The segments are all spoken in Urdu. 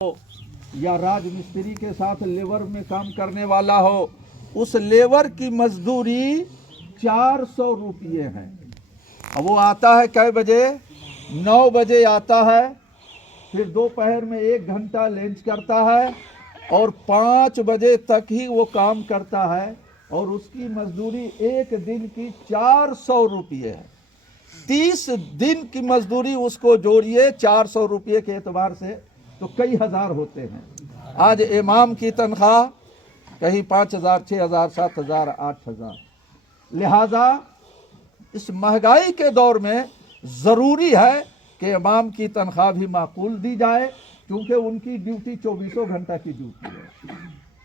یا راج مستری کے ساتھ لیبر میں کام کرنے والا ہو، اس لیبر کی مزدوری 400 روپیے ہے۔ اب وہ آتا ہے کئے بجے؟ 9 بجے آتا ہے، پھر دوپہر میں 1 گھنٹہ لنچ کرتا ہے اور 5 بجے تک ہی وہ کام کرتا ہے، اور اس کی مزدوری ایک دن کی 400 روپیے ہے۔ 30 دن کی مزدوری اس کو جوڑیے 400 روپیے کے اعتبار سے تو کئی ہزار ہوتے ہیں۔ آج امام کی تنخواہ کہیں 5,000 6,000 7,000 8,000۔ لہذا اس مہنگائی کے دور میں ضروری ہے کہ امام کی تنخواہ بھی معقول دی جائے، کیونکہ ان کی ڈیوٹی 24 گھنٹہ کی ڈیوٹی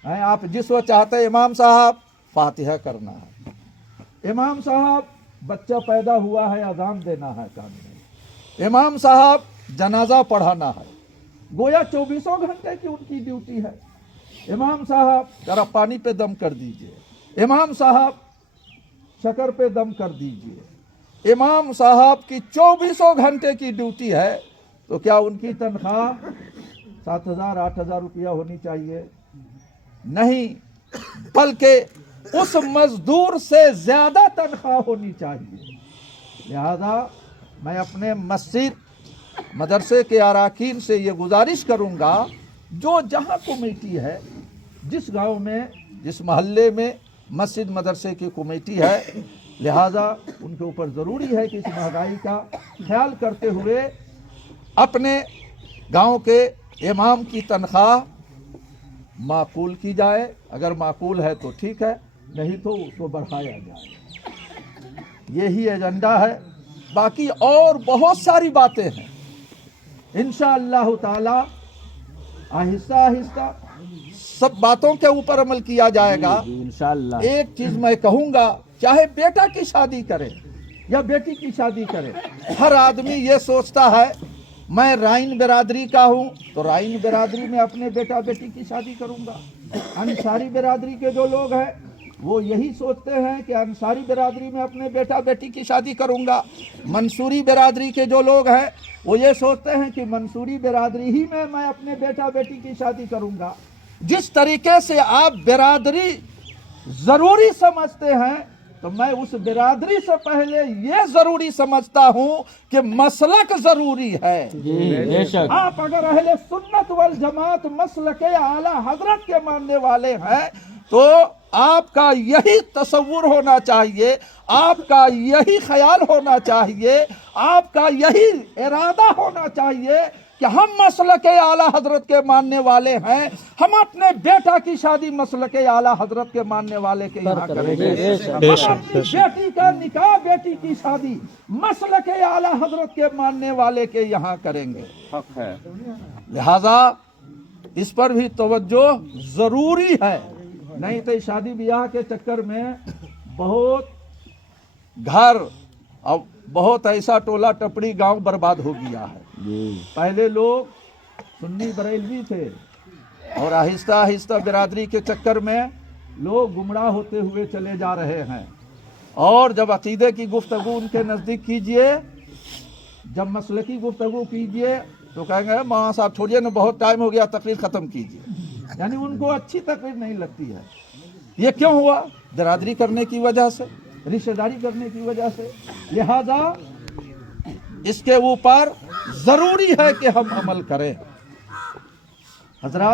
ہے۔ آپ جس وقت چاہتے ہیں امام صاحب فاتحہ کرنا ہے، امام صاحب بچہ پیدا ہوا ہے اذان دینا ہے کان میں، امام صاحب جنازہ پڑھانا ہے، گویا 24 گھنٹے کی ان کی ڈیوٹی ہے۔ امام صاحب ذرا پانی پہ دم کر دیجئے، امام صاحب شکر پہ دم کر دیجئے، امام صاحب کی 24 گھنٹے کی ڈیوٹی ہے، تو کیا ان کی تنخواہ 7,000 8,000 روپیہ ہونی چاہیے؟ نہیں، بلکہ اس مزدور سے زیادہ تنخواہ ہونی چاہیے۔ لہذا میں اپنے مسجد مدرسے کے اراکین سے یہ گزارش کروں گا، جو جہاں کمیٹی ہے، جس گاؤں میں جس محلے میں مسجد مدرسے کی کمیٹی ہے، لہذا ان کے اوپر ضروری ہے کہ اس مہنگائی کا خیال کرتے ہوئے اپنے گاؤں کے امام کی تنخواہ معقول کی جائے۔ اگر معقول ہے تو ٹھیک ہے، نہیں تو اس کو بڑھایا جائے۔ یہی ایجنڈا ہے، باقی اور بہت ساری باتیں ہیں۔ انشاءاللہ تعالی آہستہ آہستہ سب باتوں کے اوپر عمل کیا جائے گا۔ انشاءاللہ ایک چیز میں کہوں گا، چاہے بیٹا کی شادی کرے یا بیٹی کی شادی کرے، ہر آدمی یہ سوچتا ہے میں رائن برادری کا ہوں تو رائن برادری میں اپنے بیٹا بیٹی کی شادی کروں گا۔ انصاری برادری کے جو لوگ ہیں وہ یہی سوچتے ہیں کہ انصاری برادری میں اپنے بیٹا بیٹی کی شادی کروں گا۔ منصوری برادری کے جو لوگ ہیں وہ یہ سوچتے ہیں کہ منصوری برادری ہی میں اپنے بیٹا بیٹی کی شادی کروں گا۔ جس طریقے سے آپ برادری ضروری سمجھتے ہیں، تو میں اس برادری سے پہلے یہ ضروری سمجھتا ہوں کہ مسلک ضروری ہے۔ بے شک آپ اگر اہل سنت والجماعت مسلک اعلیٰ حضرت کے ماننے والے ہیں تو آپ کا یہی تصور ہونا چاہیے، آپ کا یہی خیال ہونا چاہیے، آپ کا یہی ارادہ ہونا چاہیے کہ ہم مسلک اعلیٰ حضرت کے ماننے والے ہیں، ہم اپنے بیٹا کی شادی مسلک اعلیٰ حضرت کے ماننے والے کے یہاں کریں گے، ہم اپنی بیٹی کا نکاح بیٹی کی شادی مسلک اعلیٰ حضرت کے ماننے والے کے یہاں کریں گے۔ حق ہے۔ لہذا اس پر بھی توجہ ضروری ہے، نہیں تو شادی بیاہ کے چکر میں بہت گھر اور بہت ایسا ٹولہ ٹپڑی گاؤں برباد ہو گیا ہے۔ پہلے لوگ سنی بریلوی تھے، اور آہستہ آہستہ برادری کے چکر میں لوگ گمراہ ہوتے ہوئے چلے جا رہے ہیں۔ اور جب عقیدے کی گفتگو ان کے نزدیک کیجئے، جب مسلکی گفتگو کیجئے تو کہیں گے مولانا صاحب چھوڑیے نا، بہت ٹائم ہو گیا، تقریر ختم کیجئے۔ یعنی ان کو اچھی تقریر نہیں لگتی ہے۔ یہ کیوں ہوا؟ برادری کرنے کی وجہ سے، رشتہ داری کرنے کی وجہ سے۔ لہذا اس کے اوپر ضروری ہے کہ ہم عمل کریں۔ حضرات